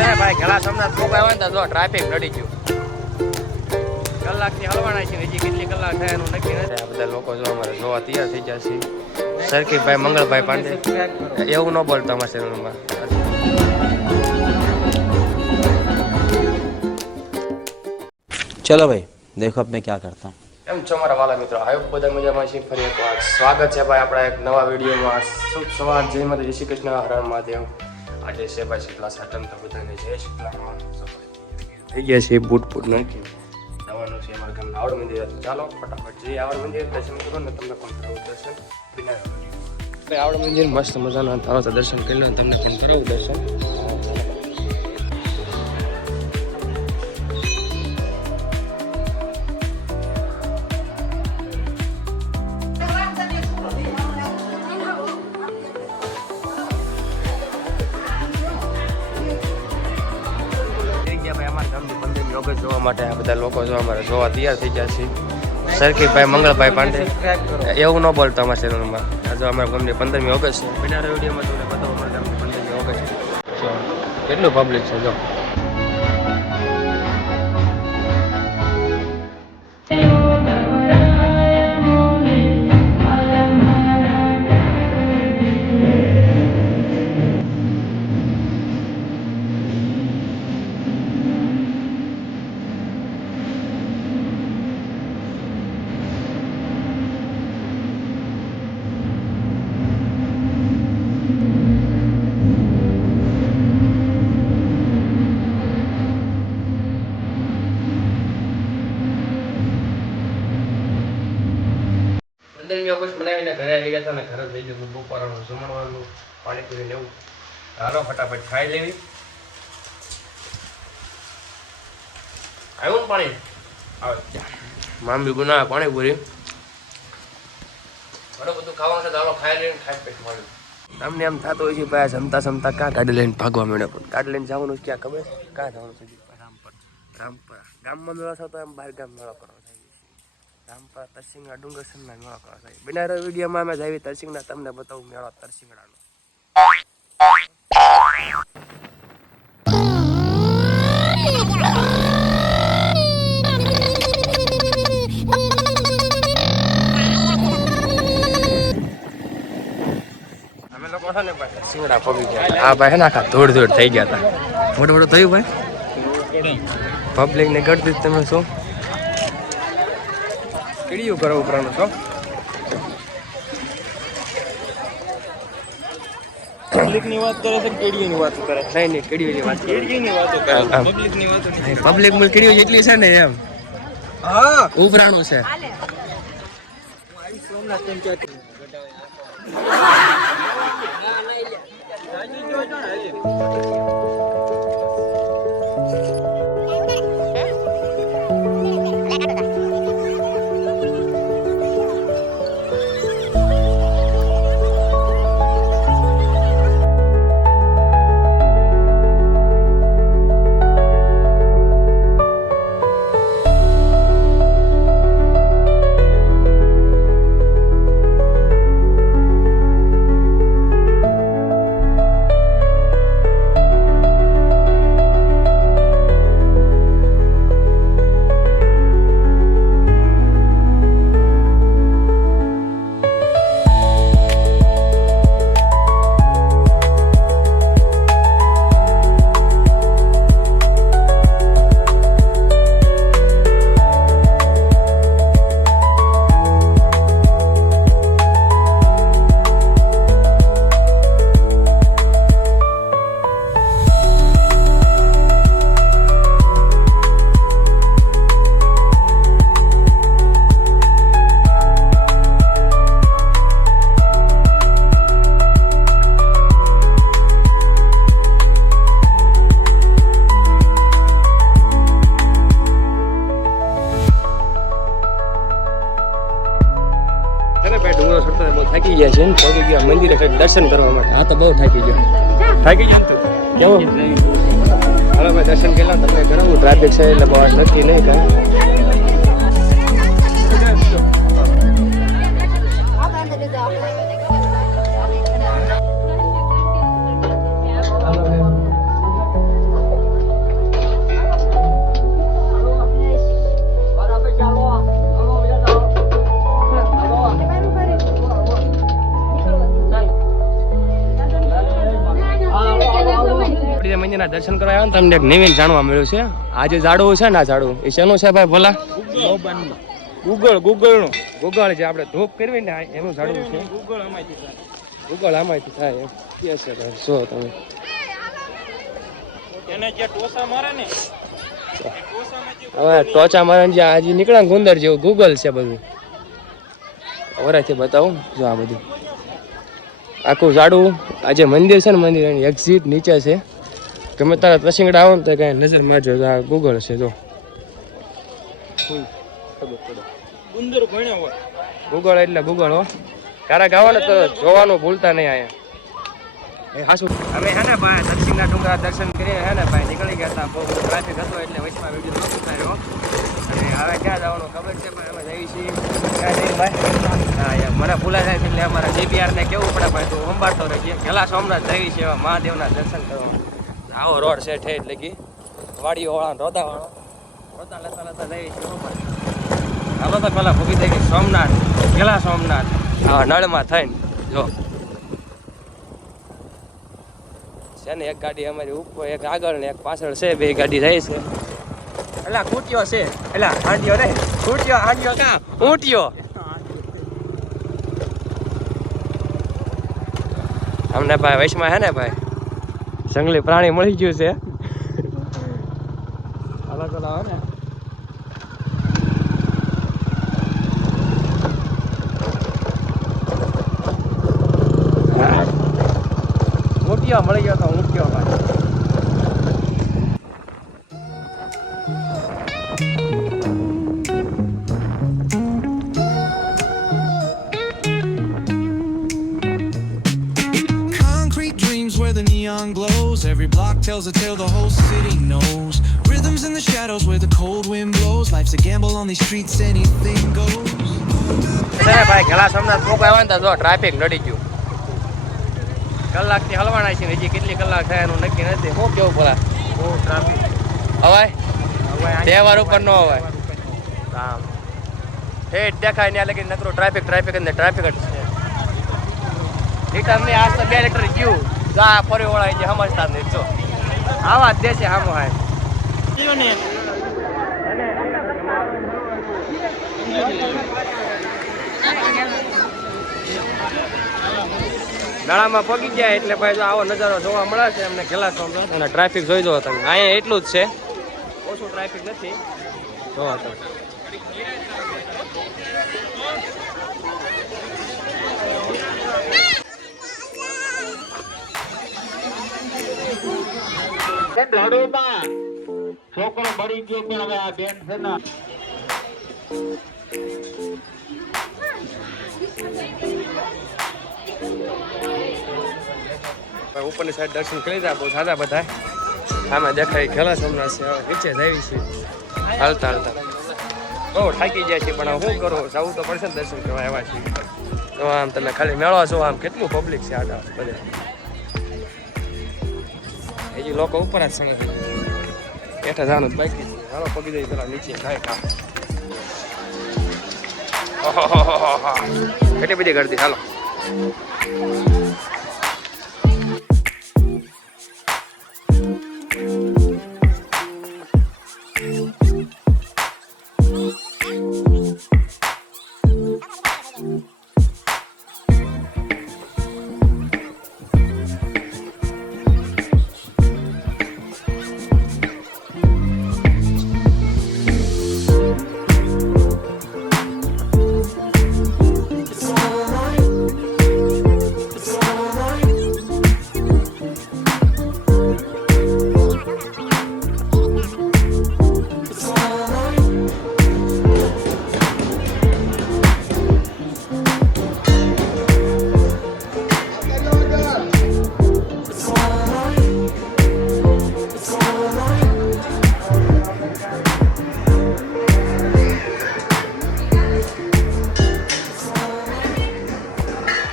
છે ભાઈ ઘણા સમના ખૂબ આવ્યા ને તો ટ્રાફિક નડી ગયું. કલાકથી હલવાના છે, હજી કેટલી કલાક થાય એનું નક્કી નથી. આ બધા લોકો જો અમારે જોવા તૈયાર થઈ ગયા છે. સરકીભાઈ મંગળભાઈ પાંડે એવું ન બોલતો અમારા ચેનલમાં. चलो भाई देखो अब मैं क्या करता हूँ. એમ છો મારા વાલા મિત્રો, આયો બધા મજામાં છે. ફરી એકવાર સ્વાગત છે ભાઈ આપણા એક નવા વિડીયોમાં. શુભ સવાર, જય માતા, જય શ્રી કૃષ્ણ, હર હર મહાદેવ. આજે છે ભાઈ શીતલા સાતમ, તો બધાને જય શીતલામાં. થઈ ગયા છે બૂટ નાખી જવાનું છે અમારા ગામના આવડ મંદિર. ચાલો ફટાફટ જઈએ આવડ મંદિર, દર્શન કરો ને તમને પણ કરાવું દર્શન. બિના આવડ મંદિર મસ્ત મજાના થાવ તો દર્શન કરી લો, તમને પણ કરાવું દર્શન. જોવા માટે આ બધા લોકો જો અમારે જોવા તૈયાર થઈ ગયા છે. સરકીભાઈ મંગળભાઈ પાંડે એવું ન બોલતો અમારા ચેનલમાં. જો અમારા ગામની 15મી ઓગસ્ટ છે. બિના વિડીયોમાં તમને બતાવો અમારા ગામની 15મી ઓગસ્ટ જો કેટલું પબ્લિક છે. જો બનાવીને ઘરે આવી ગયા હતા ને ઘરે થઈ ગયું બપોરનું જમણવાનું પાણીપુરી લેવું. હાલો ફટાફટ ખાઈ લેવી. આવ્યું ને પાણી આવે મામી બનાવે પાણીપુરી. ઘણું બધું ખાવાનું છે તો હાલો ખાઈ લઈને ખાઈ પેટ મળ્યું. તમને એમ થતું હોય છે ભાઈ જમતા જમતા ક્યાં ગાડી લઈને ભાગવા માંડે, પણ ગાડી લઈને જવાનું ક્યાં ખબર ક્યાં જવાનું છે? રામપરા ગામમાં મેળો છો તો એમ બહાર ગામ મેળો કરો થાય. રામપરા તરસિંગડા ડુંગર સરના મેળો કરો થાય. બિના વિડીયોમાં અમે જાવી તરસિંગડા તમને બતાવું મેળો તરસિંગડાનો. અમે લોકો છે ને ભાઈ તરસિંગડા પગી ગયા. આ ભાઈ નાખા ધોડ થઈ ગયા હતા. મોટું થયું ભાઈ પબ્લિક ને કરતી તમે શું કીડીયું કરો ઉપરાનું છો? પબ્લિકની વાત કરે છે, કેડીઓની વાત કરે. નહીં કીડીઓની વાત કરે. કેડીઓની વાતો કરે, પબ્લિકની વાતો નહીં. પબ્લિક માં કીડીઓ જેટલી છે ને એમ હા ઉપરાનું છે. થાકી ગયા છે ને પગી ગયા મંદિરે દર્શન કરવા માટે. હા તો બહુ થાકી ગયા. થાકી ગયા કેવો? હાલો ભાઈ દર્શન કેલા તમને કરાવું. ટ્રાફિક છે એટલે બહુ નક્કી નહીં કાંઈ. મંદિરના દર્શન કરવા આવ્યા ને તમને એક નવીન જાણવા મળ્યું છે. આ જે ઝાડવું છે ને આ ઝાડવું એ શેનું છે ભાઈ ભોલા? ગૂગળ નું ગુગળ જે આપણે ધૂપ કરવી ને એનું ઝાડવું છે. ગૂગળ આમાંથી થાય. ગુગળ આમાંથી થાય એમ કે છે ભાઈ. શું તમે એને જે ટોસા મારે ને હવે ટોચા મારન જે આજે નીકળે ગુંદર જેવું ગૂગલ છે બધું. વરાથી બતાવું જો આ બધું આખું ઝાડું આ જે મંદિર છે ને મંદિર એની એક્ઝિટ નીચે છે. ગમે તારા તસિંગડા આવો ને તો કઈ નજર મારજો આ ગૂગળ છે જો. ગુંદર ભણ્યો હોય. ગૂગળ એટલે ગૂગળ હો. ક્યારેક આવો ને તો જોવાનું ભૂલતા નહીં અહીંયા. એ હાસુ અમે હે ને ભાઈ દક્ષિણના ડુંગરા દર્શન કરીને હે ને ભાઈ નીકળી ગયા હતા. બહુ બધો ટ્રાફિક હતો એટલે વચમાં વિડીયો નહોતો કર્યો. અને હવે ક્યાં જવાનું ખબર છે ભાઈ? અમે જઈએ છીએ ક્યાં જઈએ ભાઈ? હા યાર મને ભૂલા થાય છે એટલે અમારા જીપીઆર ને કેવું પડે ભાઈ તું સંભાળતો રહેજે. પેલા સોમનાથ જઈએ છીએ એવા મહાદેવના દર્શન કરવા. આવો રોડ છે ઠેઠ લગી વાડીઓ વાળા રોદાવાળો રોદા લેતા લેતા જઈએ છીએ ભાઈ. હાલો તો પેલા ભૂગી દઈ ગઈ સોમનાથ પેલા સોમનાથ આવા નળમાં થઈને જો છે ને એક ગાડી અમારી ઉપર એક આગળ ને એક પાછળ છે. બે ગાડી જાય છે. એલા કૂટ્યો છે એલા હાંડિયો નહીં કૂટ્યો હાંડિયો કા ઊંટિયો. અમને ભાઈ વૈશમાં હે ને ભાઈ જંગલી પ્રાણી મળી ગયું છે. અલગ અલગ ને ઊંટિયો મળી ગયો તો ઊંટિયો ભાઈ. Concrete dreams where the neon glows. Every block tells a tale the whole city knows. Rhythms in the shadows where the cold wind blows. Life's a gamble on these streets, anything goes. ભાઈ ગેલા સોમનાથ પોક આવ્યા ને તો જો traffic નડી ગયું. કલાકથી હલવાના છે હજી કેટલી કલાક થાય એનું નક્કી નથી. શું કેવું બોલા? બહુ ટ્રાફિક. હવાય તહેવાર ઉપર ન હવાય આમ હેઠ દેખાય ત્યાં લગી નકરું ટ્રાફિક ટ્રાફિક જ ને ટ્રાફિક જ છે. લીટર ની આજ તો 2 લીટર ગયું જા ફરી વળાય છે સમજતા જ નહીં. જો આવા જ દેશે હામો હાય. મેળામાં પગી ગયા એટલે ભાઈ જો આવો નજારો જોવા મળે છે અમને ગેલા સોમનાથ. અને ટ્રાફિક જોઈ દો તમે અહીંયા એટલું જ છે ઓછું ટ્રાફિક નથી જોવા તમે. છોકરો મરી ગયો પણ હવે આ બેન છે ને ઉપરની સાઈડ દર્શન કરી દા બહુ સાદા બધા. આમાં દેખાય ગેલા સોમનાથ છે. હવે નીચે જઈએ છીએ હાલતા હાલતા બહુ થાકી જાય છે પણ શું કરો જવું તો પડશે ને દર્શન કરવા આવ્યા છીએ. તો આમ તમે ખાલી મેળો છો આમ કેટલું પબ્લિક છે આડા બધે. હજી લોકો ઉપર જ સણે બેઠા જવાનું બાકી હાલો પગી જઈ પેલા નીચે કાંઈ કામ. કેટલી બધી ગરદી હાલો.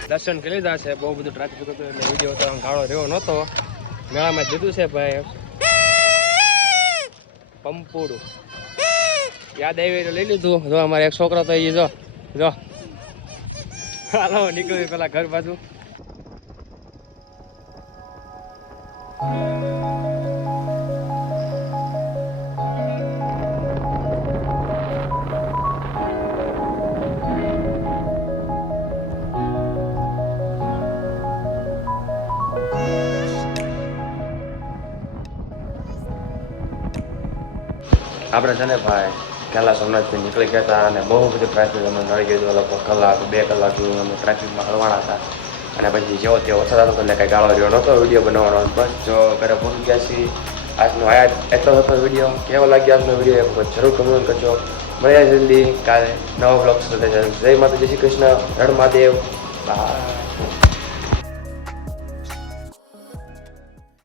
દર્શન કરી લીધા છે. બહુ બધું ટ્રાફિક હતું એટલે વિડીયો ઉતારવાનો ગાળો રહ્યો નહોતો. મેળામાં દીધું છે ભાઈ પંપુડું યાદ આવી તો લઈ લીધું. જો અમારે એક છોકરો તો એ જો જો હાલો નીકળ્યું પેલા ઘર બાજુ. આપણે છે ને ભાઈ પહેલાં સોમનાથથી નીકળી ગયા હતા અને બહુ બધી ટ્રાફિક અમે નડી ગઈ હતું લગભગ કલાક 2 કલાક જેવું અમે ટ્રાફિકમાં હલવાના હતા અને પછી જેવો તેવો વરસાદ હતો એટલે કંઈ ગાળો રહ્યો નહોતો વિડીયો બનાવવાનો બસ જો ઘરે પહોંચી ગયા છીએ આજનો આયા એટલો હતો વિડીયો કેવો લાગ્યો આજનો વિડીયો એક વખત જરૂર કમેન્ટ કરજો મળ્યા જલ્દી કાલે નવા બ્લોગ સાથે જય માતા જય શ્રી કૃષ્ણ રણ મહાદેવ બાય